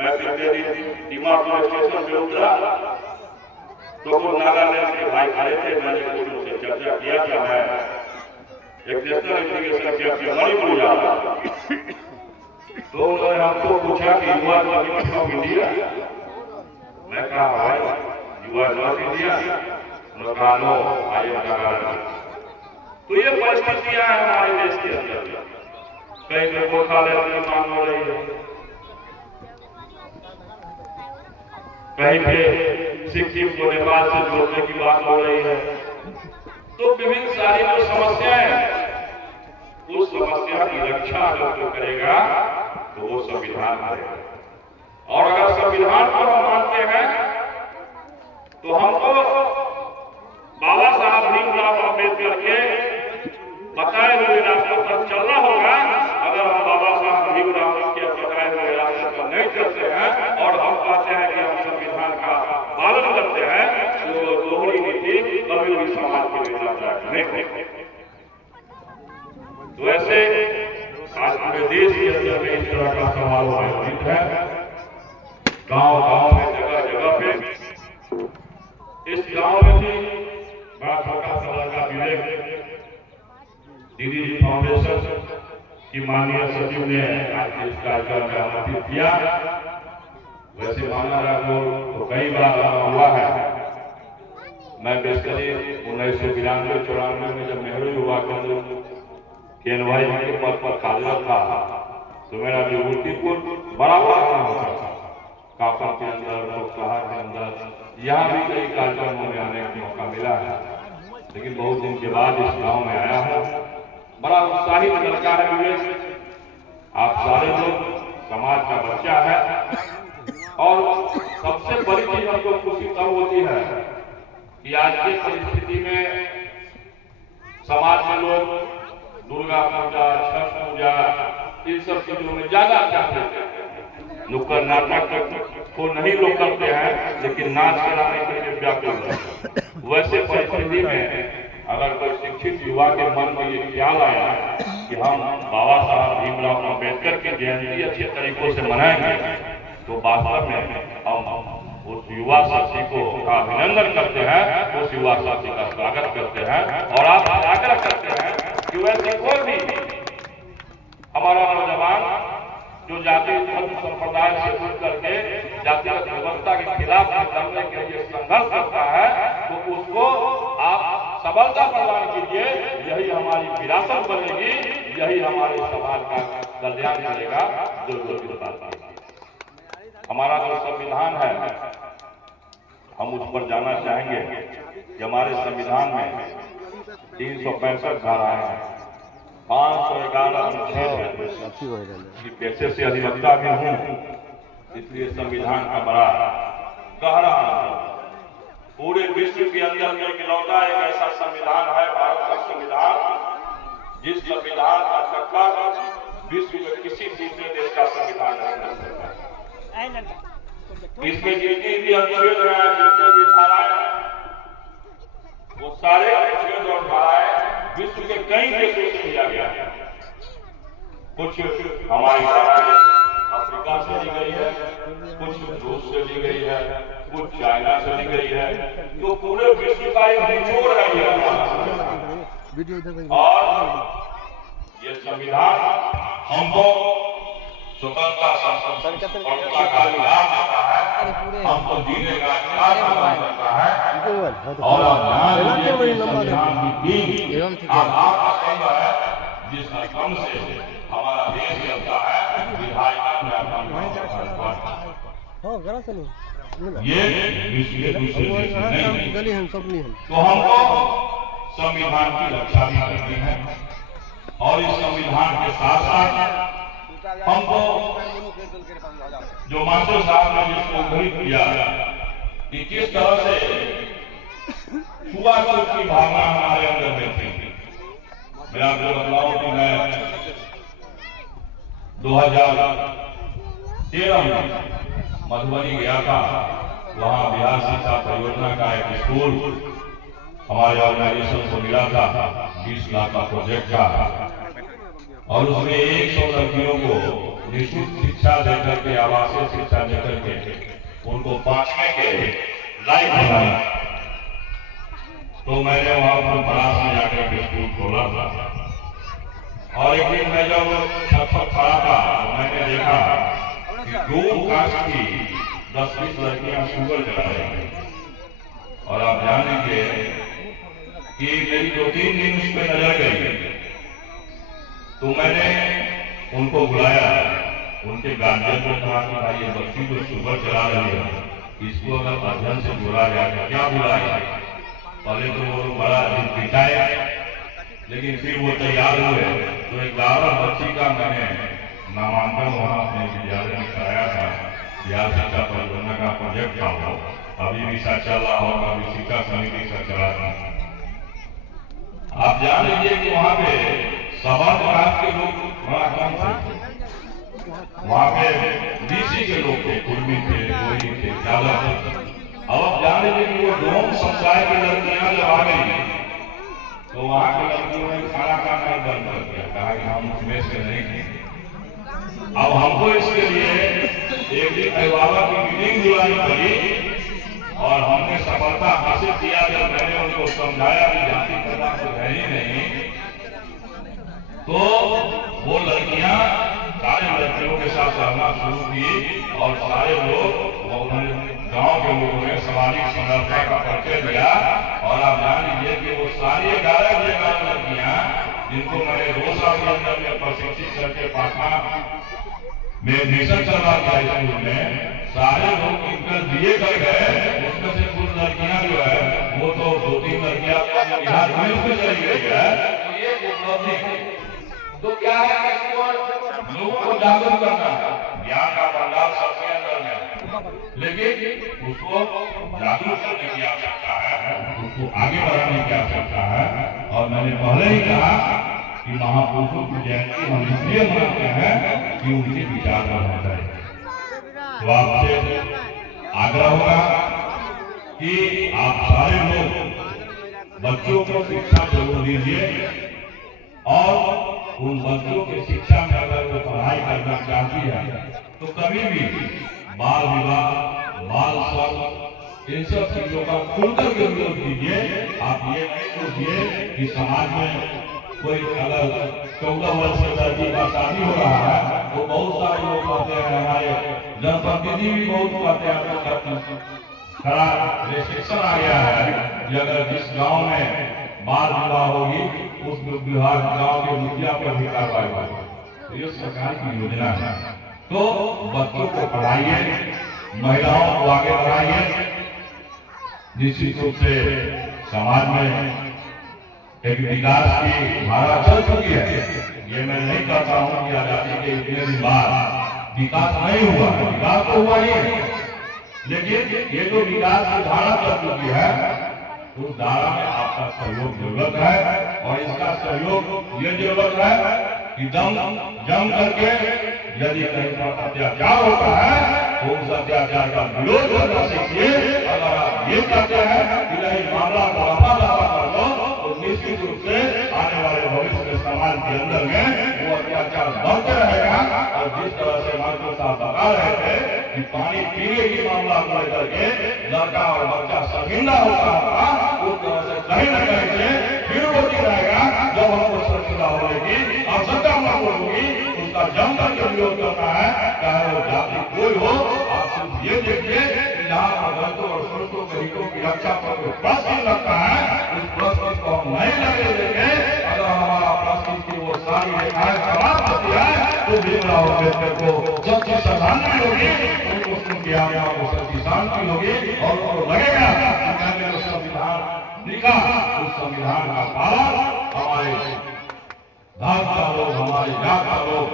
मैं पिछले दिन दीमापुर स्टेशन पे उतरा तो वो नागालैंड के भाई खड़े थे। मैंने उनसे चर्चा किया कि मैं एक नेशनल इंटीग्रेशन कैंप मणिपुर जा रहा था। तो उन्होंने हमको पूछा कि युवा कमिटी ऑफ इंडिया। मैं कहा भाई युवा नॉर्थ इंडिया। उन्होंने कहा नो आई एम नागालैंड। तो ये परिस्थितियां हैं हमारे देश के अंदर। कहीं पे गोरखालैंड की मांग हो रही है, कहीं पे सिक्किम को नेपाल से जोड़ने की बात हो रही है। तो विभिन्न सारी जो समस्याएं हैं, उस समस्या की रक्षा अगर जो करेगा तो वो संविधान करेगा। और अगर संविधान को हम मानते हैं तो हमको बाबा साहब भीमराव अम्बेडकर के बताए हुए रास्ते पर चलना होगा। अगर हम बाबा साहब भीमराव के बताए हुए रास्ते पर नहीं चलते हैं और हम कहते हैं कि हम संविधान का पालन करते हैं तो दोहरी नीति कभी भी समाज के लिए लाभदायक नहीं है। तो ऐसे आज पूरे देश के अंदर में इस तरह का समारोह आयोजित है। गांव गांव में जगह जगह पे इस गांव में भी बड़ा छोटा सा लड़का विवेक दीदी फाउंडेशन की माननीय सचिव ने आज इस कार्यक्रम में आमंत्रित किया। वैसे माना तो कई बार हुआ है। मैं बेसिकली 1992-94 में जब नेहरू युवा केंद्र केनवाई के पद पर कार्यरत था तो मेरा विभूतिपुर बड़ा काम होता था। कापा के अंदर, लोकसभा के अंदर, यहाँ भी कई कार्यक्रमों में आने का मौका मिला है। लेकिन बहुत दिन के बाद इस गांव में आया है। बड़ा उत्साहित लड़का है विवेक। आप सारे लोग समाज का बच्चा है। और सबसे बड़ी चीज हमको खुशी तब होती है कि आज की परिस्थिति में समाज में लोग दुर्गा पूजा, छठ पूजा, इन सब चीजों में ज्यादा चाहते हैं। नुक्कड़ नाटक को नहीं लोग करते हैं, लेकिन नाच कराने के लिए व्याकुल है। वैसे परिस्थिति में अगर कोई शिक्षित युवा के मन में ये ख्याल आया कि हम बाबा साहब भीमराव अम्बेडकर की जयंती अच्छे तरीकों से मनाएंगे तो वास्तव में हम उस युवा साथी को का अभिनंदन करते हैं, उस युवा साथी का स्वागत करते हैं। और आप आग्रह करते हैं कि वैसे कोई भी हमारा नौजवान जो जाति धर्म संप्रदाय से दूर करके जातिगत व्यवस्था के खिलाफ लड़ने के लिए संघर्ष करता है तो उसको आप सबलता प्रदान कीजिए। यही हमारी विरासत बनेगी, यही हमारे समाज का कल्याण करेगा। हमारा जो संविधान है हम उस पर जाना चाहेंगे कि हमारे संविधान में 365 धाराएं हैं, 511 अनुच्छेद है। पैसे से अधिवक्ता भी हूँ, इसलिए संविधान का बड़ा गहरा पूरे विश्व के अंदर में इकलौता एक ऐसा संविधान है, भारत का संविधान, जिस संविधान का टक्कर विश्व में किसी दूसरे देश का संविधान नहीं कर सकता। इसमें जितनी भी अनुच्छेद हैं, जितने भी धाराएं हैं, वो सारे अनुच्छेद और धाराएं विश्व के कई देशों से लिया गया है। कुछ हमारी धाराएं अफ्रीका से ली गई है, कुछ रूस से ली गई है, कुछ चाइना से ली गई है। तो पूरे विश्व का एक निचोड़ है ये। और ये संविधान हमको स्वतंत्रता संपन्नता का अधिकार देता है, हमको जीने का अधिकार प्रदान करता है। और जिस क्रम से हमारा देश चलता है, ये दूसरे दूसरे नहीं, तो हमको संविधान की रक्षा भी करनी है। और इस संविधान के साथ साथ हमको जो मास्टर साहब ने जिसको उद्धृत किया कि किस तरह से छुआछूत की भावना हमारे अंदर में थी। मैं आपको बताऊं कि मैं 2013 में मधुबनी गया था। वहां बिहार शिक्षा परियोजना का एक स्कूल हमारे ऑर्गेनाइजेशन को मिला था, 20 लाख का प्रोजेक्ट था। और उसमें 100 लड़कियों को निःशुल्क शिक्षा देकर के, आवासीय शिक्षा देकर के उनको 5वें के लायक बनाया। तो मैंने वहां पर परास में जाकर के स्कूल खोला था। और एक दिन मैं जब छत पर खड़ा था तो मैंने देखा कि 2 कास्ट की 10-20 लड़कियां शुगर चला रही हैं। और आप जान लीजिए कि मेरी 2-3 दिन उस पर नजर गई। तो मैंने उनको बुलाया, उनके गार्जियन को कहा कि भाई ये बच्ची जो शुगर चला रही है, इसको अगर अध्ययन से जोड़ा जाए तो क्या बुरा है। पहले तो वो बड़ा दिखाए, लेकिन फिर वो तैयार हुए। तो 11 बच्ची का मैंने नामांकन वहाँ अपने विद्यालय में कराया था। बिहार शिक्षा परियोजना का प्रोजेक्ट था वो, अभी भी सा चल रहा होगा, अभी शिक्षा समिति से चला रहा है। आप जान लीजिए कि वहाँ पे सभा कास्ट के लोग बड़ा कम थे। वहाँ पे बीसी के लोग थे, कुर्मी थे, कोई थे, ज्यादा थे। अब आप जान लीजिए कि वो डोम समुदाय की लड़कियां जब आ गई तो वहाँ की लड़कियों ने खाना खाना बंद कर दिया, कहा कि हम उसमें से नहीं थे। अब हमको इसके लिए एक दिन अभिभावक की मीटिंग बुलानी पड़ी और हमने सफलता हासिल किया जब मैंने उनको समझाया कि जाति प्रथा तो है ही नहीं। तो वो लड़कियां सारे लड़कियों के साथ रहना शुरू की और सारे लोग गांव के लोगों ने सामाजिक संरचना का परिचय दिया। और आप जान लीजिए कि वो सारी 11 लड़कियां जिनको मैंने 2 साल के अंदर में प्रशिक्षित करके पाठा में एडमिशन करवा दिया स्कूल में, सारे लोग इंटर दिए कर गए। उसमें से कुछ लड़कियां जो है वो तो 2-3 लड़कियां बिहार पुलिस में चली गई है। तो ये उपलब्धि तो क्या है, लोगों को जागरूक करना है। ज्ञान का भंडार सबके अंदर है, लेकिन उसको जागरूक करने की आवश्यकता है, उसको आगे बढ़ाने की आवश्यकता है। और मैंने पहले ही कहा कि महापुरुषों की जयंती हम इसलिए मनाते हैं कि उनके विचार करना चाहिए। तो आपसे आग्रह होगा कि आप सारे लोग बच्चों को शिक्षा जरूर दीजिए और उन बच्चों की शिक्षा में अगर वो पढ़ाई करना चाहती है तो कभी भी बाल विवाह, बाल श्रम, इन सब चीजों का खुलकर के विरोध कीजिए। आप ये नहीं सोचिए कि समाज में कोई अगर 14 वर्ष से लड़की का शादी हो रहा है तो बहुत सारे लोग कहते हैं, हमारे जनप्रतिनिधि भी बहुत कहते हैं, खराब रेस्ट्रिक्शन आ गया है कि अगर जिस गाँव में बाल विवाह होगी उस विभाग गांव के मुखिया पर भी कार्रवाई होगी। तो ये सरकार की योजना है। तो बच्चों को पढ़ाइए, महिलाओं को आगे बढ़ाइए। निश्चित रूप से समाज में एक विकास की धारा चल चुकी है। ये मैं नहीं कहता हूं कि आजादी के इतने दिन बाद विकास नहीं हुआ, विकास तो हुआ ही है, लेकिन ये जो विकास की धारा चल चुकी है उस धारा में आपका सहयोग जरूरत है। और इसका सहयोग ये जरूरत है कि दम जम करके यदि कहीं पर अत्याचार होता है तो उस अत्याचार का विरोध करना सीखिए। अगर आप ये कहते हैं कि नहीं मामला को रफा दफा कर दो तो निश्चित रूप से आने वाले भविष्य के समाज के अंदर में वो अत्याचार बढ़ते रहेगा। और जिस तरह से मंत्री साहब बता रहे थे कि पानी पीने की मामला को लेकर के लड़का और बच्चा शर्मिंदा होता होगा, उस तरह से कहीं न कहीं से फिर होती रहेगा। जब हमको शर्मिंदा होगी, आवश्यकता होगी, उसका जम करके विरोध करना है, चाहे वो जाति कोई हो। आप सिर्फ ये देखिए कि जहाँ पर दलितों और श्रोतों के हितों की रक्षा पर कोई प्रश्न लगता है, उस प्रश्न को हम नहीं लगे देंगे। अगर हमारा प्रश्न की वो सारी रेखाएं समाप्त होती है तो भीमराव अम्बेडकर को सच्ची श्रद्धांजलि होगी, उनको उनकी आत्मा को सच्ची शांति होगी और उनको लगेगा कि मैंने जो संविधान लिखा उस संविधान का पालन हमारे धर्म का लोग, हमारे जात का लोग,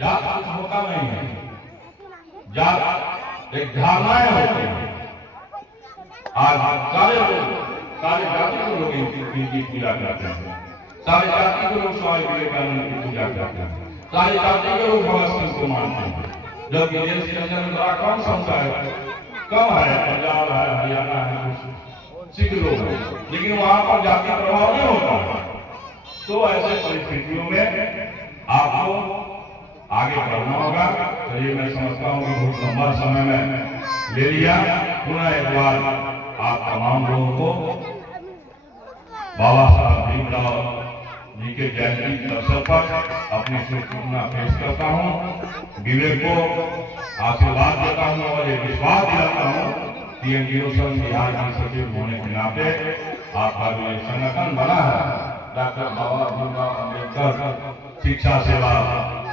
जात कुछ होता नहीं है, जात एक धारणाएं होती है। आज सारे लोग, सारे जाति के लोग इनकी पूजा करते हैं, सारे जाति के लोग स्वामी विवेकानंद की पूजा करते हैं, सारी जाति के लोग भगत सिंह को मानते हैं। जबकि देश के अंदर बड़ा कम समुदाय कम है, पंजाब है, हरियाणा है, सिख लोग हैं, लेकिन वहां पर जाति प्रभाव नहीं होता। तो ऐसे परिस्थितियों में आपको आगे बढ़ना होगा। चलिए, मैं समझता हूँ कि बहुत लंबा समय में ले लिया। पुनः एक बार आप तमाम लोगों को बाबा साहब भीमराव जी के जयंती के अवसर पर अपनी शुभकामना पेश करता हूँ। विवेक को आशीर्वाद देता हूँ और ये विश्वास दिलाता हूँ कि एनजीओ संघ बिहार के सचिव होने के नाते आपका जो ये संगठन बना है, डॉक्टर बाबा भीमराव अम्बेडकर शिक्षा सेवा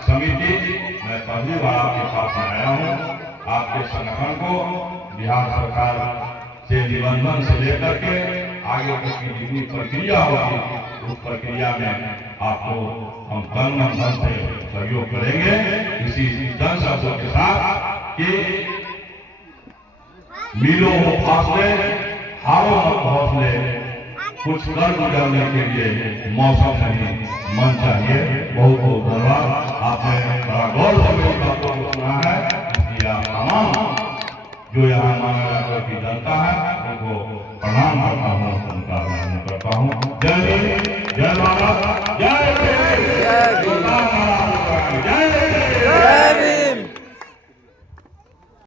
समिति, मैं पहली बार आपके पास में आया हूँ। आपके संगठन को बिहार सरकार से निबंधन से लेकर के आगे की जितनी प्रक्रिया होगी, उस प्रक्रिया में आपको हम तन मन धन से सहयोग करेंगे। इसी जन शब्दों के साथ कि मिलो हो फासले, हारो मत हौसले, कुछ कर गुजरने के लिए मौसम नहीं मन चाहिए। बहुत बहुत धन्यवाद। आपने बड़ा गौर से मेरी बातों को सुना है, इसलिए आप तमाम जो यहाँ मानव की जनता है उनको प्रणाम करता हूँ, उनका अभिनंदन करता हूँ। जय हिंद, जय भारत, जय